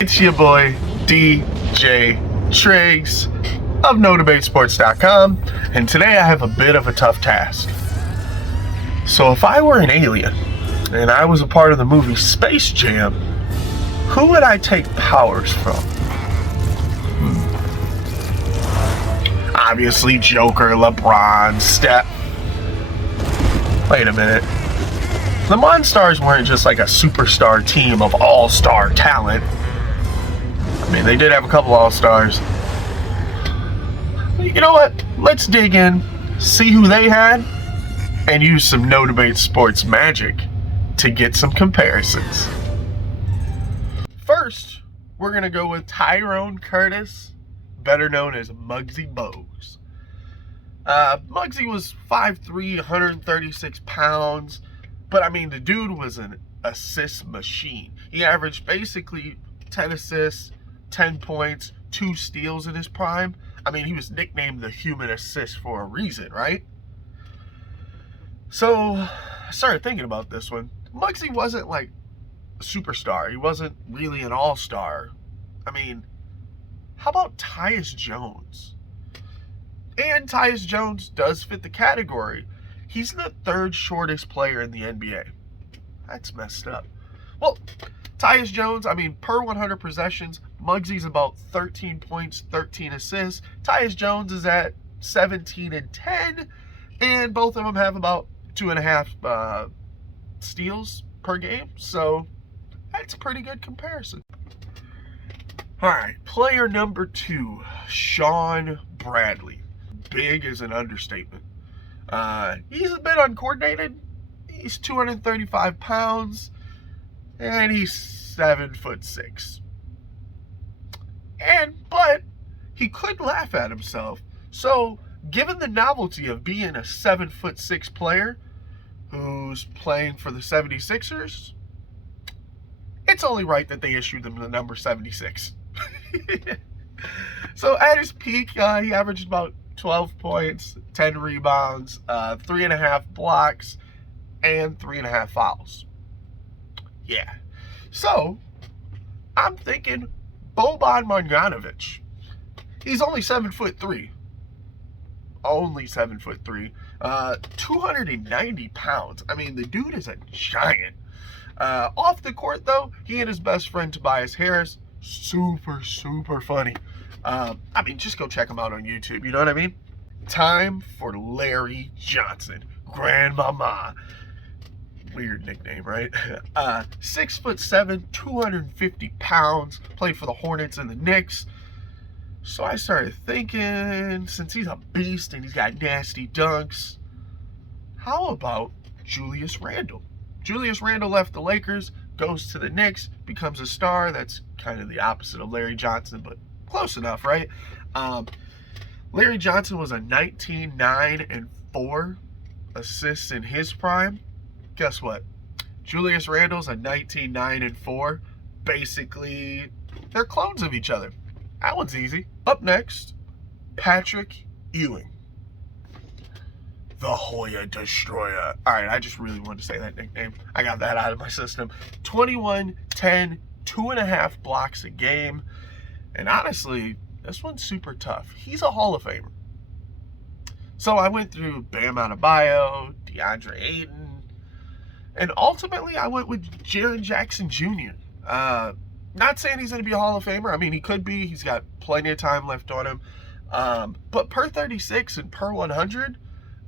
It's your boy, DJ Triggs of NoDebateSports.com, and today I have a bit of a tough task. So if I were an alien, and I was a part of the movie Space Jam, who would I take powers from? Obviously Joker, LeBron, Steph. Wait a minute. The Monstars weren't just like a superstar team of all-star talent. I mean, they did have a couple all-stars. You know what? Let's dig in, see who they had, and use some No Debate Sports magic to get some comparisons. First, we're going to go with Tyrone Curtis, better known as Muggsy Bogues. Muggsy was 5'3", 136 pounds, but I mean, the dude was an assist machine. He averaged basically 10 assists, 10 points, 2 steals in his prime. I mean, he was nicknamed the human assist for a reason, right? So, I started thinking about this one. Muggsy wasn't like a superstar. He wasn't really an all-star. I mean, how about Tyus Jones? And Tyus Jones does fit the category. He's the 3rd shortest player in the NBA. That's messed up. Well, Tyus Jones, I mean, per 100 possessions, Muggsy's about 13 points, 13 assists. Tyus Jones is at 17 and 10, and both of them have about 2.5 steals per game. So that's a pretty good comparison. All right, player number 2, Shawn Bradley. Big is an understatement. He's a bit uncoordinated. He's 235 pounds. And he's 7'6". But he could laugh at himself. So, given the novelty of being a 7'6" player who's playing for the 76ers, it's only right that they issued them the number 76. So, at his peak, he averaged about 12 points, 10 rebounds, 3.5 blocks, and 3.5 fouls. Yeah. So, I'm thinking Boban Marjanovic. He's only 7'3". Only 7'3". 290 pounds. I mean, the dude is a giant. Off the court, though, he and his best friend Tobias Harris, super funny. I mean, just go check him out on YouTube, you know what I mean? Time for Larry Johnson. Grandmama. Weird nickname, right? 6'7", 250 pounds, played for the Hornets and the Knicks. So I started thinking, since he's a beast and he's got nasty dunks, how about Julius Randle? Julius Randle left the Lakers, goes to the Knicks, becomes a star. That's kind of the opposite of Larry Johnson, but close enough, right? Larry Johnson was a 19, 9, and 4 assists in his prime. Guess what? Julius Randle's a 19, 9, and 4. Basically, they're clones of each other. That one's easy. Up next, Patrick Ewing. The Hoya Destroyer. All right, I just really wanted to say that nickname. I got that out of my system. 21, 10, 2.5 blocks a game. And honestly, this one's super tough. He's a Hall of Famer. So I went through Bam Adebayo, DeAndre Ayton, and ultimately I went with Jaren Jackson Jr. Not saying he's going to be a Hall of Famer. I mean, he could be. He's got plenty of time left on him. But per 36 and per 100,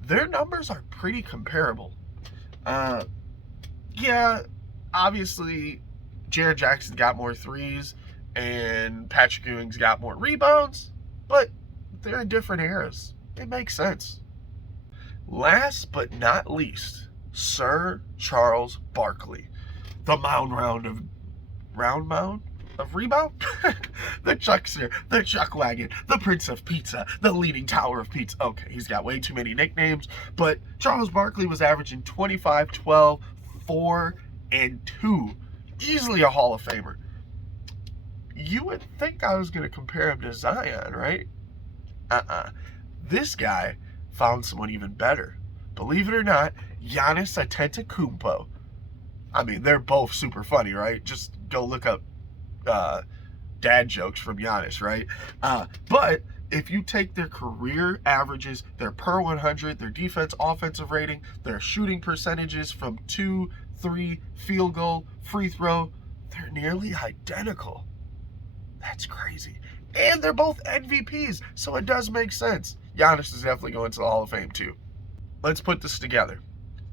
their numbers are pretty comparable. Yeah, obviously, Jaren Jackson got more threes, and Patrick Ewing's got more rebounds, but they're in different eras. It makes sense. Last but not least, Sir Charles Barkley, the round mound of rebound? The Chuckster, the Chuck Wagon, the Prince of Pizza, the Leaning Tower of Pizza. Okay, he's got way too many nicknames, but Charles Barkley was averaging 25, 12, 4, and 2. Easily a Hall of Famer. You would think I was going to compare him to Zion, right? This guy found someone even better. Believe it or not, Giannis Antetokounmpo. I mean, they're both super funny, right? Just go look up dad jokes from Giannis, right? But if you take their career averages, their per 100, their defense offensive rating, their shooting percentages from 2, 3, field goal, free throw, they're nearly identical. That's crazy. And they're both MVPs, so it does make sense. Giannis is definitely going to the Hall of Fame too. Let's put this together.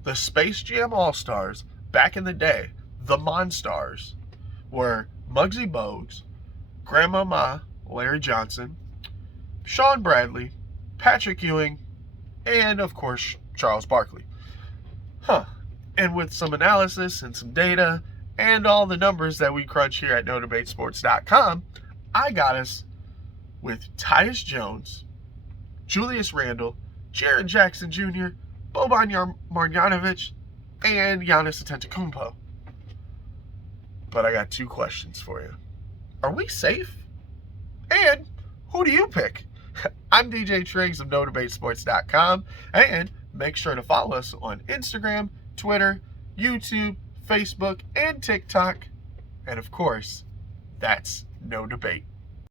The Space Jam All-Stars, back in the day, the Monstars, were Muggsy Bogues, Grandmama Larry Johnson, Shawn Bradley, Patrick Ewing, and of course, Charles Barkley. And with some analysis and some data and all the numbers that we crunch here at NoDebateSports.com, I got us with Tyus Jones, Julius Randle, Jaren Jackson Jr., Boban Marjanovic, and Giannis Antetokounmpo. But I got 2 questions for you. Are we safe? And who do you pick? I'm DJ Triggs of NoDebateSports.com, and make sure to follow us on Instagram, Twitter, YouTube, Facebook, and TikTok. And of course, that's No Debate.